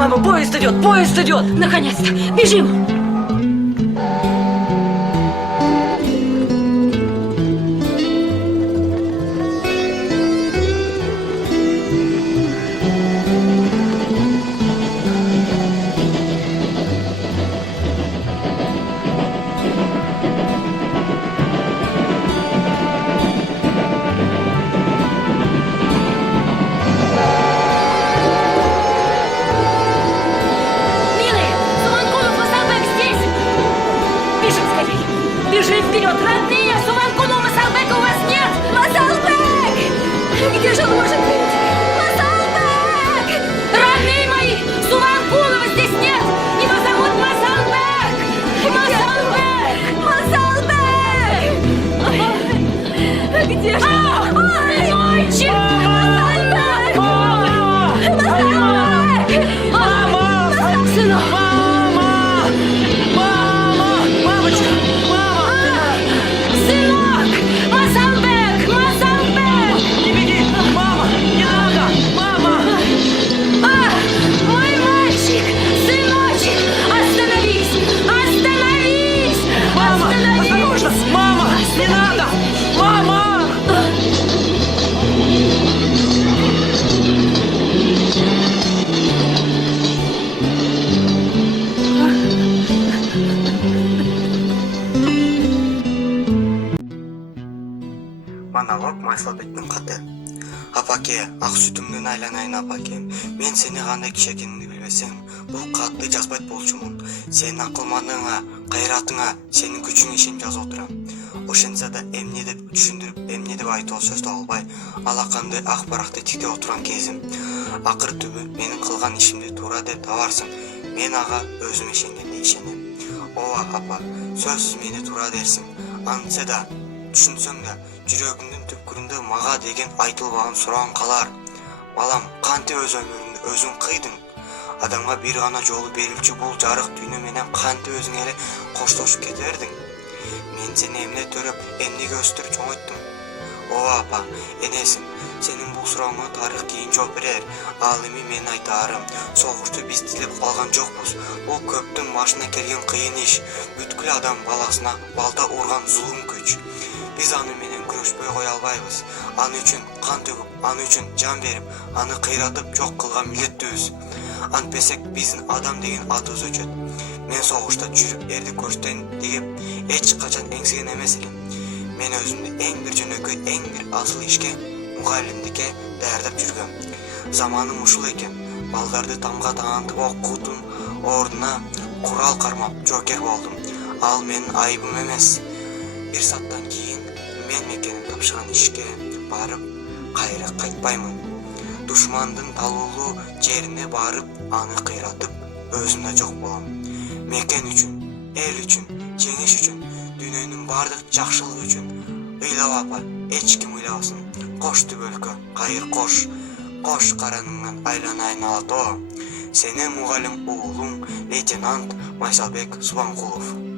Мама, поезд идет, поезд идет! Наконец-то! Бежим! Милые, Суванкулов и Салбек здесь! Бежим скорее! Бежим вперед! Родные, Суванкулова и Салбека у вас нет! Масалбек! Где же он может быть? Масалбек! Родные мои! Суванкулова здесь нет! Его зовут Масалбек! Масалбек! Где же? Ой, мальчик! Масалбек! Масалбек! Сынок! Мамочка! Сынок! Масалбек! Масалбек! Не беги! Мама! Не надо! Мама! Мой мальчик! Сыночек! Остановись! Остановись! Мама! Остановись! Осторожно! Мама! Не надо! Мама! Монолог Майсалбектің қаты. Апаке, ақ сүтімнен айланайын апаке. Мен сені қандай кіші екеніңді білмесем, бұл қатты жазбайт болчумун. Сенің ақылмандығыңа, қайратыңа, сенің күчіңе ишеніп жазып отырам. Ошентсе да эмне деп түшүндүрүп, эмне деп айтуу сөз табылбай, алакандай ак баракты тиктеп отурган кезим. Акыр түбү менин кылган ишимди туура деп табарсың. Мен ага өзүм ишенгенде ишенем. Ооба апа, сөзсүз мени туура дерсиң. Антсе да түшүнсөң да жүрөгүңдүн түпкүрүндө мага деген айтылбаган суроң калар. Балам, кантип өз өмүрүңдү өзүң кыйдың? Адамга бир гана жолу берилчү бул жарык дүйнө менен кантип өзүң эле коштошуп кете бердиң? Мен сени эмне төрөп, эмнеге өстүрүп чоңойттум? Ооба апа, энесиң, сенин бул сурооңо тарых кийин жооп берер. Ал эми мен айтаарым, согушту биз тилеп калган жокпуз. Бул көптүн башына келген кыйын иш, бүткүл адам баласына балта урган зулум күч. Биз аны менен күрөшпөй кое албайбыз. Аны үчүн кан төгүп, аны үчүн жан берип, аны кыйратып жок кылган милдеттүүбүз. Антпесек биздин адам деген атыбыз өчөт. Мен согушта жүрүп эрди көрсөтөйүн деп эч качан эңсеген эмес элем. Мен өзүмдү эң бир жөнөкөй, эң бир асыл ишке, мугалимдикке даярдап жүргөм. Заманым ушул экен. Балдарды тамга таантып окутун ордуна курал кармап жокер болдум. Ал менин айыбым эмес. Бир сааттан кийин мен мекеним тапшырган ишке барып, кайра кайтпаймын. Душмандын талуулуу жерине барып, аны кыйратып, өзүм да жок болом. Мекен үчүн, эл үчүн, жеңиш үчүн, дүйнөнүн бардык жакшылыгы үчүн. Ыйлап апа, эч ким ыйлабасын. Кош түбөлкө, кайыр кош. Кош караныңан айланайын алато. Сенин мугалим уулуң лейтенант Майсалбек Субанкулов.